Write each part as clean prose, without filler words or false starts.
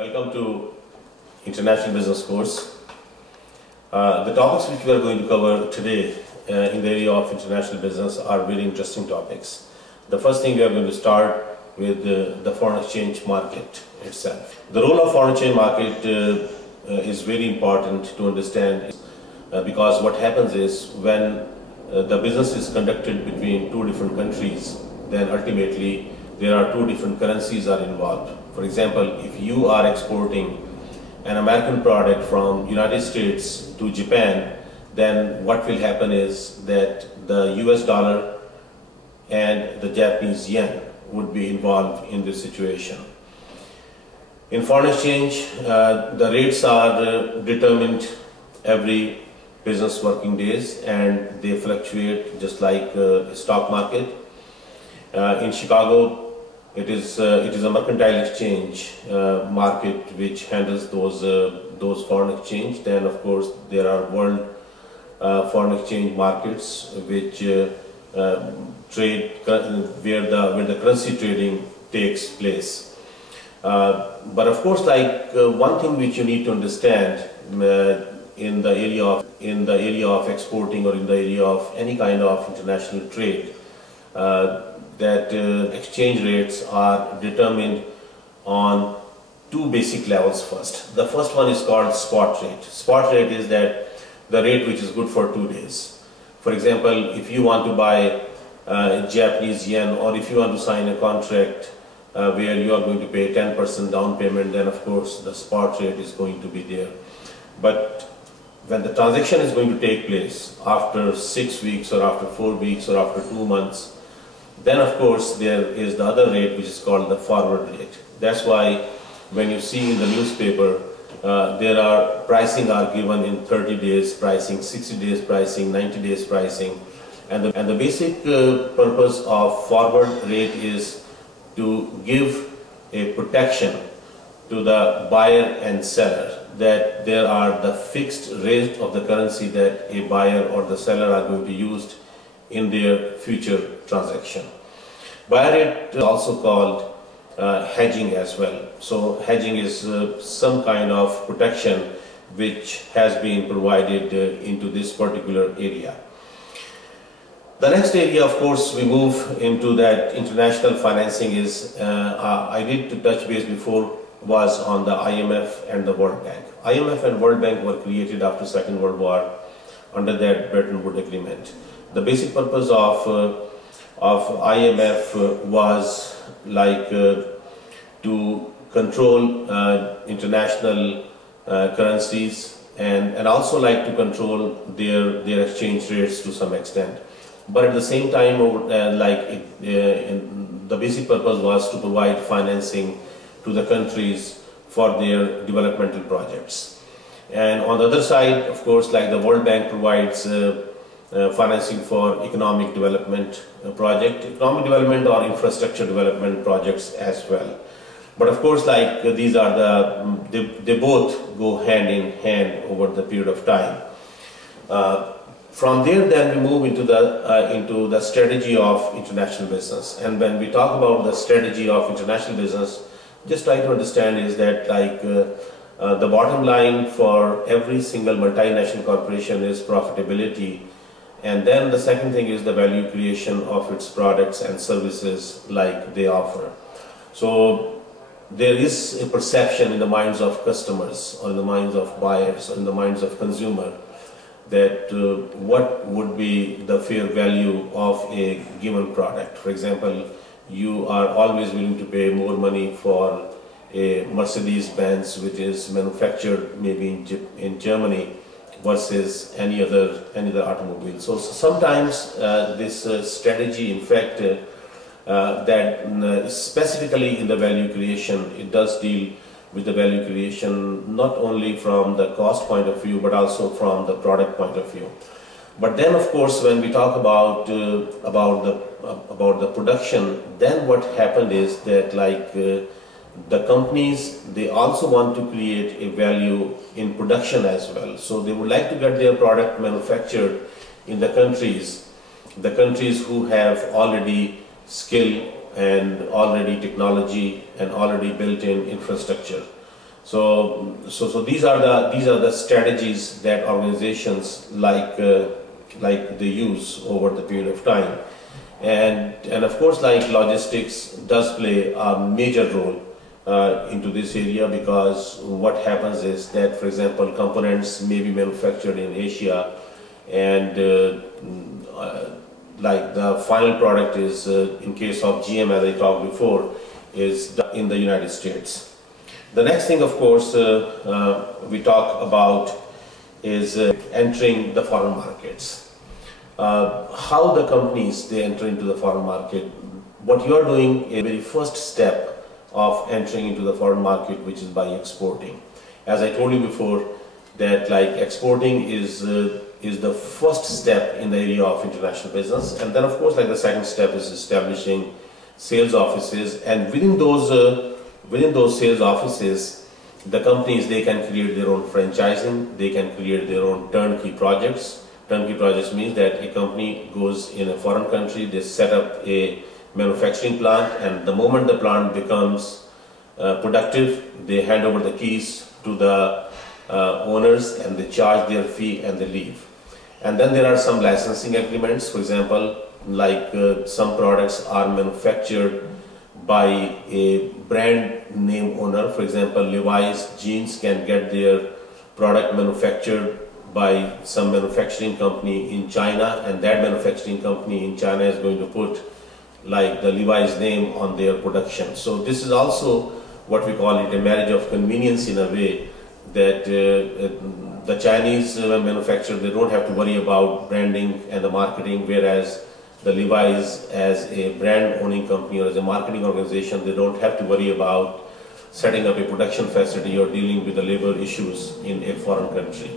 Welcome to International Business Course. The topics which we are going to cover today in the area of international business are very interesting topics. The first thing we are going to start with the foreign exchange market itself. The role of foreign exchange market is very important to understand because what happens is when the business is conducted between two different countries, then ultimately there are two different currencies are involved. For example, if you are exporting an American product from United States to Japan, then what will happen is that the US dollar and the Japanese yen would be involved in this situation. In foreign exchange, the rates are determined every business working days and they fluctuate just like a stock market. In Chicago, it is a mercantile exchange market which handles those foreign exchange. Then of course there are world foreign exchange markets which trade where the currency trading takes place. But of course, like one thing which you need to understand in the area of exporting or in the area of any kind of international trade, that exchange rates are determined on two basic levels first. The first one is called spot rate. Spot rate is that the rate which is good for 2 days. For example, if you want to buy Japanese yen, or if you want to sign a contract where you are going to pay 10% down payment, then of course the spot rate is going to be there. But when the transaction is going to take place after 6 weeks or after 4 weeks or after 2 months, then of course there is the other rate which is called the forward rate. That's why when you see in the newspaper there are pricing are given in 30 days pricing, 60 days pricing, 90 days pricing, and the basic purpose of forward rate is to give a protection to the buyer and seller, that there are the fixed rate of the currency that a buyer or the seller are going to use in their future transaction. Buyer rate is also called hedging as well. So hedging is some kind of protection which has been provided into this particular area. The next area, of course, we move into that international financing is, I did to touch base before, was on the IMF and the World Bank. IMF and World Bank were created after Second World War under that Bretton Woods Agreement. The basic purpose of IMF was like to control international currencies and also like to control their exchange rates to some extent. But at the same time, the basic purpose was to provide financing to the countries for their developmental projects. And on the other side, of course, like the World Bank provides financing for economic development economic development or infrastructure development projects as well. But of course, like these are they both go hand in hand over the period of time. From there, then we move into the strategy of international business. And when we talk about the strategy of international business, just try to understand is that like the bottom line for every single multinational corporation is profitability. And then the second thing is the value creation of its products and services like they offer. So there is a perception in the minds of customers or in the minds of buyers or in the minds of consumer that what would be the fair value of a given product. For example, you are always willing to pay more money for a Mercedes-Benz which is manufactured maybe in Germany versus any other automobile. So sometimes this strategy, in fact, that specifically in the value creation, it does deal with the value creation not only from the cost point of view but also from the product point of view. But then, of course, when we talk about the production, then what happened is that like the companies, they also want to create a value in production as well. So they would like to get their product manufactured in the countries who have already skill and already technology and already built-in infrastructure. So these are the strategies that organizations like they use over the period of time, and of course, like logistics does play a major role into this area, because what happens is that, for example, components may be manufactured in Asia, and like the final product is, in case of GM, as I talked before, is in the United States. The next thing, of course, we talk about is entering the foreign markets. How the companies they enter into the foreign market. What you are doing, a very first step of entering into the foreign market, which is by exporting. As I told you before, that like exporting is the first step in the area of international business, and then of course, like the second step is establishing sales offices, and within those sales offices, the companies they can create their own franchising, they can create their own turnkey projects. Turnkey projects means that a company goes in a foreign country, they set up a manufacturing plant, and the moment the plant becomes productive, they hand over the keys to the owners, and they charge their fee and they leave. And then there are some licensing agreements. For example, like some products are manufactured by a brand name owner. For example, Levi's jeans can get their product manufactured by some manufacturing company in China, and that manufacturing company in China is going to put like the Levi's name on their production. So this is also what we call it a marriage of convenience, in a way that the Chinese manufacturer, they don't have to worry about branding and the marketing, whereas the Levi's, as a brand owning company or as a marketing organization, they don't have to worry about setting up a production facility or dealing with the labor issues in a foreign country.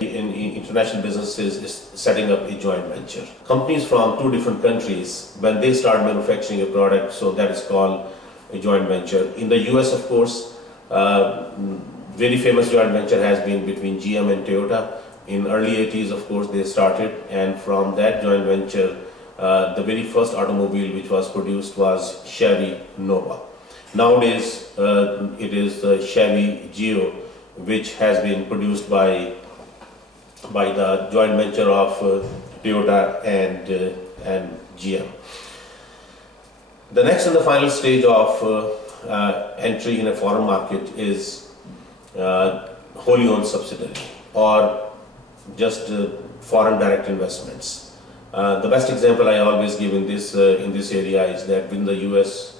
In international businesses is setting up a joint venture. Companies from two different countries, when they start manufacturing a product, so that is called a joint venture. In the US, of course, very famous joint venture has been between GM and Toyota. In early 80s, of course, they started, and from that joint venture, the very first automobile which was produced was Chevy Nova. Nowadays, it is the Chevy Geo, which has been produced by the joint venture of Toyota and GM. The next and the final stage of entry in a foreign market is wholly owned subsidiary, or just foreign direct investments. The best example I always give in this area is that in the US,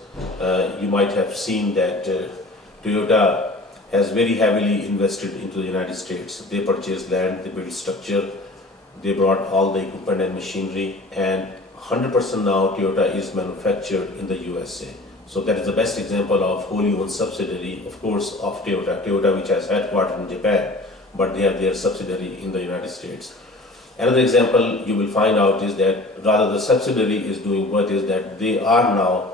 you might have seen that Toyota has very heavily invested into the United States. They purchased land, they built structure, they brought all the equipment and machinery, and 100% now Toyota is manufactured in the USA. So that is the best example of wholly owned subsidiary, of course, of Toyota. Toyota, which has headquarters in Japan, but they have their subsidiary in the United States. Another example you will find out is that rather the subsidiary is doing what is that they are now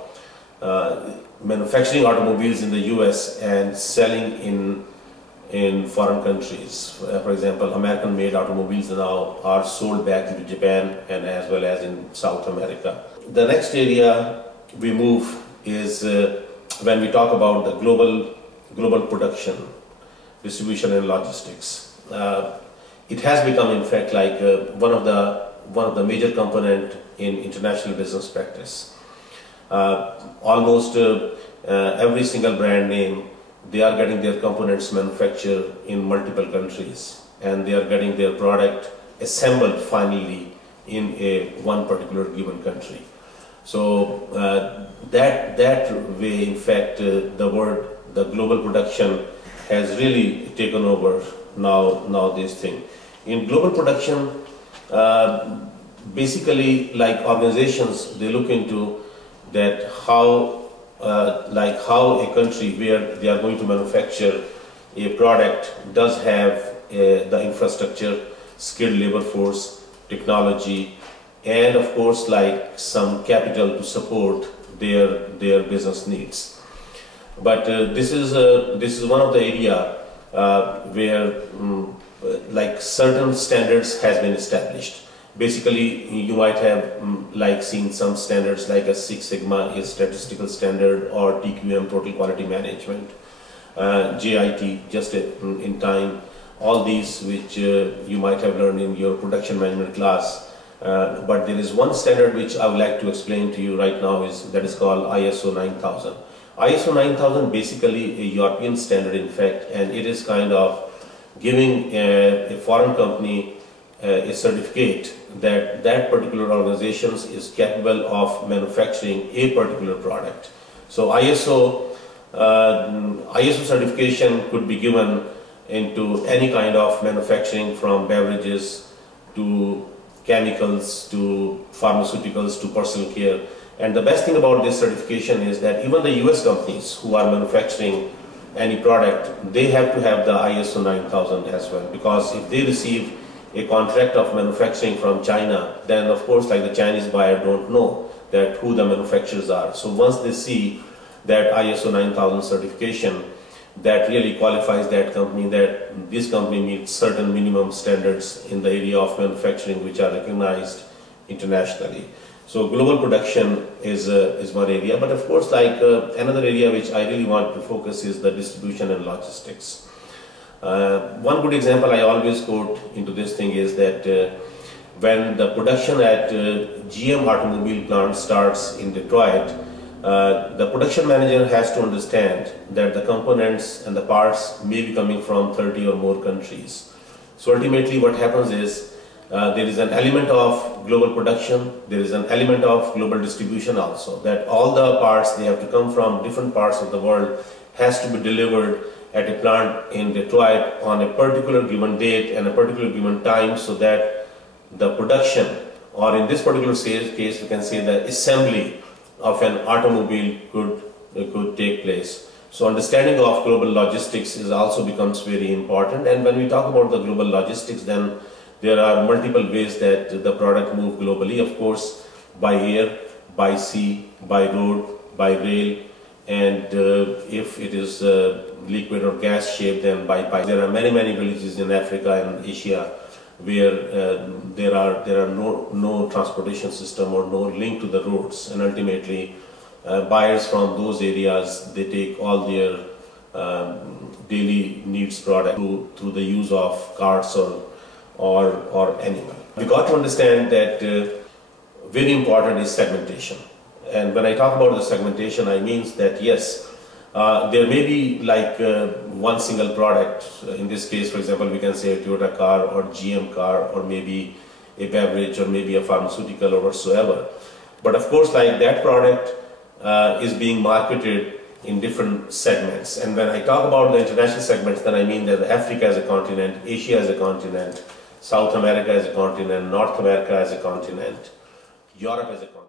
manufacturing automobiles in the US and selling in foreign countries. For example, American-made automobiles now are sold back into Japan and as well as in South America. The next area we move is when we talk about the global production, distribution and logistics. It has become, in fact, like one of the major component in international business practice. Almost every single brand name, they are getting their components manufactured in multiple countries, and they are getting their product assembled finally in one particular given country. So that way, in fact, the global production has really taken over now this thing. In global production, basically, like organizations, they look into that how a country where they are going to manufacture a product does have the infrastructure, skilled labor force, technology, and of course like some capital to support their business needs. But this is one of the area where like certain standards has been established. Basically, you might have like seen some standards like a Six Sigma is statistical standard, or TQM, total quality management. JIT, just in time, all these which you might have learned in your production management class. But there is one standard which I would like to explain to you right now, that is called ISO 9000. ISO 9000 basically a European standard in fact, and it is kind of giving a foreign company a certificate that that particular organization is capable of manufacturing a particular product. So ISO certification could be given into any kind of manufacturing, from beverages to chemicals to pharmaceuticals to personal care. And the best thing about this certification is that even the US companies who are manufacturing any product, they have to have the ISO 9000 as well, because if they receive a contract of manufacturing from China, then of course like the Chinese buyer don't know that who the manufacturers are. So once they see that ISO 9000 certification, that really qualifies that company, that this company meets certain minimum standards in the area of manufacturing which are recognized internationally. So global production is one area, but of course like another area which I really want to focus is the distribution and logistics. One good example I always quote into this thing is that when the production at GM automobile plant starts in Detroit, the production manager has to understand that the components and the parts may be coming from 30 or more countries. So ultimately what happens is there is an element of global production, there is an element of global distribution also, that all the parts, they have to come from different parts of the world, has to be delivered at a plant in Detroit on a particular given date and a particular given time, so that the production, or in this particular case we can say the assembly of an automobile could take place. So understanding of global logistics also becomes very important. And when we talk about the global logistics, then there are multiple ways that the product move globally. Of course, by air, by sea, by road, by rail, and if it is liquid or gas shaped, then by pipe. There are many villages in Africa and Asia where there are no transportation system or no link to the roads, and ultimately buyers from those areas, they take all their daily needs product through the use of carts or animal. We got to understand that very important is segmentation. And when I talk about the segmentation, I mean that yes, there may be like one single product. In this case, for example, we can say a Toyota car or GM car, or maybe a beverage, or maybe a pharmaceutical or whatsoever. But of course, like that product is being marketed in different segments. And when I talk about the international segments, then I mean that Africa as a continent, Asia as a continent, South America as a continent, North America as a continent, Europe as a continent.